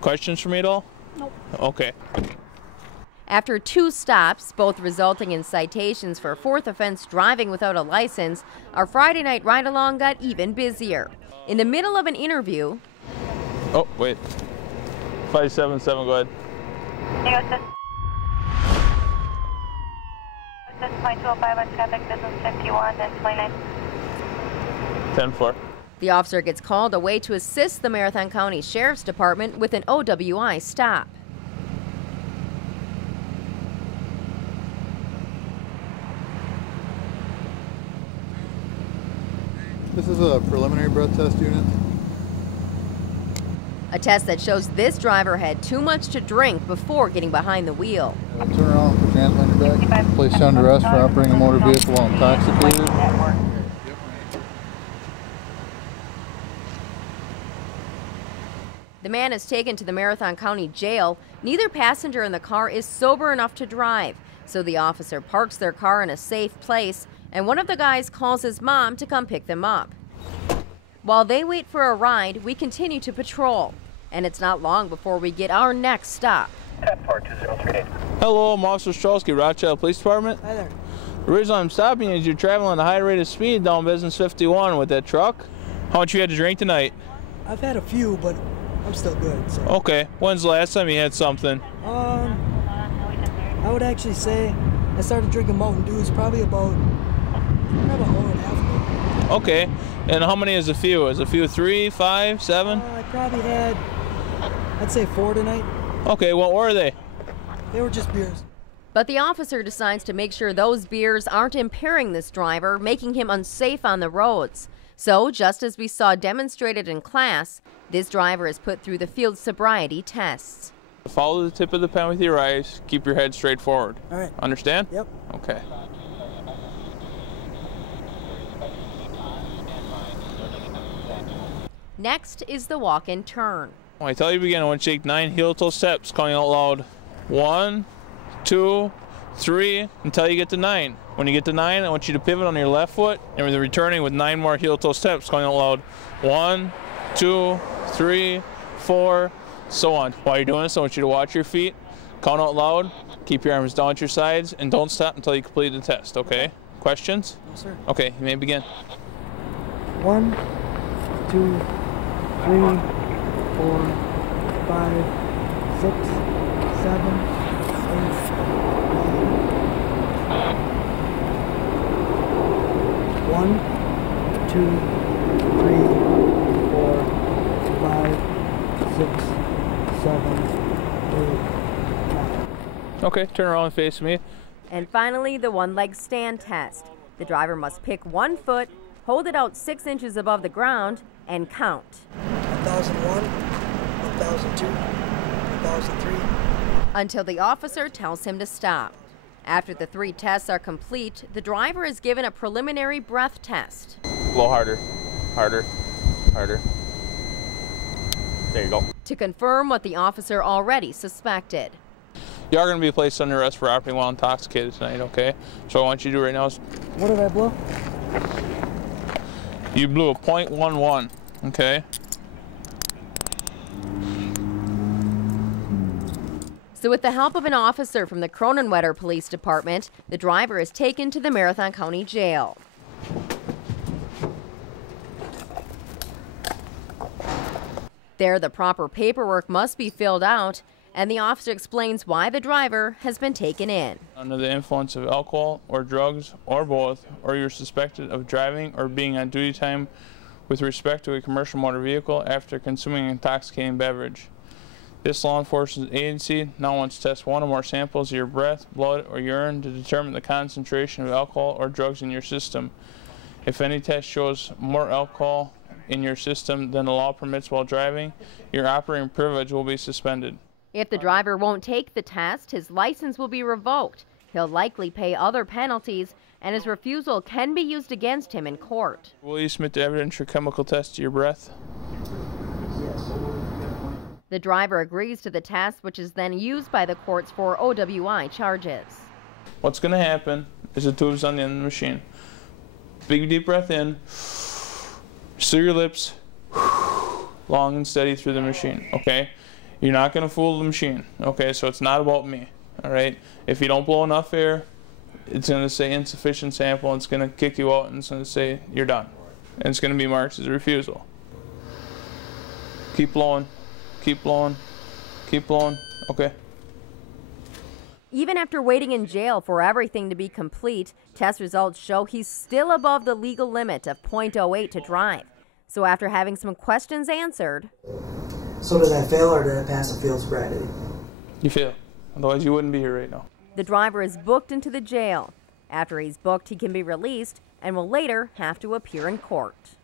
Questions for me at all? Nope. Okay. After 2 stops, both resulting in citations for 4th offense driving without a license, our Friday night ride-along got even busier. In the middle of an interview... Oh, wait. 577, go ahead. Hey, what's this? What's this? Point 205 on traffic, business 51 and 29. 10-4. The officer gets called away to assist the Marathon County Sheriff's Department with an OWI stop. This is a preliminary breath test unit. A test that shows this driver had too much to drink before getting behind the wheel. Turn around, put your hands on your back. Place you under arrest for operating a motor vehicle while intoxicated. The man is taken to the Marathon County Jail. Neither passenger in the car is sober enough to drive, so the officer parks their car in a safe place, and one of the guys calls his mom to come pick them up. While they wait for a ride, we continue to patrol, and it's not long before we get our next stop. Hello, I'm Officer Strzelski, Rothschild Police Department. Hi there. The reason I'm stopping you is you're traveling at a high rate of speed down Business 51 with that truck. How much you had to drink tonight? I've had a few, but I'm still good. So. Okay. When's the last time you had something? I would actually say I started drinking Mountain Dews probably about an hour and a half ago. Okay. And how many is a few? Is a few 3, 5, 7? I probably had, I'd say 4 tonight. Okay. What were they? They were just beers. But the officer decides to make sure those beers aren't impairing this driver, making him unsafe on the roads. So, just as we saw demonstrated in class, this driver is put through the field sobriety tests. Follow the tip of the pen with your eyes. Keep your head straight forward. All right. Understand? Yep. Okay. Next is the walk-in turn. When I tell you to begin, I want you to take 9 heel-toe steps, calling out loud. 1, 2, 3, until you get to 9. When you get to 9, I want you to pivot on your left foot, and we're returning with 9 more heel-toe steps, calling out loud. 1, 2, 3, 4, so on. While you're doing this, I want you to watch your feet, count out loud, keep your arms down at your sides, and don't stop until you complete the test, okay? Questions? No, sir. Okay, you may begin. 1, 2, 3, 4, 5, 6, 7, 8, 1, 2, 3, 4, 5, 6, 7, 8, 9. Okay, turn around and face me. And finally, the one-leg stand test. The driver must pick one foot, hold it out 6 inches above the ground, and count. 1001, 1002, 1003. Until the officer tells him to stop. After the 3 tests are complete, the driver is given a preliminary breath test. Blow harder, harder, harder. There you go. To confirm what the officer already suspected. You are going to be placed under arrest for operating while intoxicated tonight, okay? So what I want you to do right now is... What did I blow? You blew a .11, okay? So with the help of an officer from the Cronenwetter Police Department, the driver is taken to the Marathon County Jail. There, the proper paperwork must be filled out, and the officer explains why the driver has been taken in. Under the influence of alcohol or drugs or both, or you're suspected of driving or being on duty time with respect to a commercial motor vehicle after consuming an intoxicating beverage. This law enforcement agency now wants to test 1 or more samples of your breath, blood, or urine to determine the concentration of alcohol or drugs in your system. If any test shows more alcohol in your system than the law permits while driving, your operating privilege will be suspended. If the driver won't take the test, his license will be revoked. He'll likely pay other penalties, and his refusal can be used against him in court. Will you submit the evidence or chemical test to your breath? The driver agrees to the test, which is then used by the courts for OWI charges. What's going to happen is the tube's on the end of the machine. Big deep breath in, seal your lips, long and steady through the machine, okay? You're not going to fool the machine, okay? So it's not about me, all right? If you don't blow enough air, it's going to say insufficient sample, and it's going to kick you out, and it's going to say you're done. And it's going to be marked as a refusal. Keep blowing, keep blowing, keep blowing, okay? Even after waiting in jail for everything to be complete, test results show he's still above the legal limit of .08 to drive. So after having some questions answered... So did I fail or did I pass the field sobriety? You fail. Otherwise you wouldn't be here right now. The driver is booked into the jail. After he's booked, he can be released and will later have to appear in court.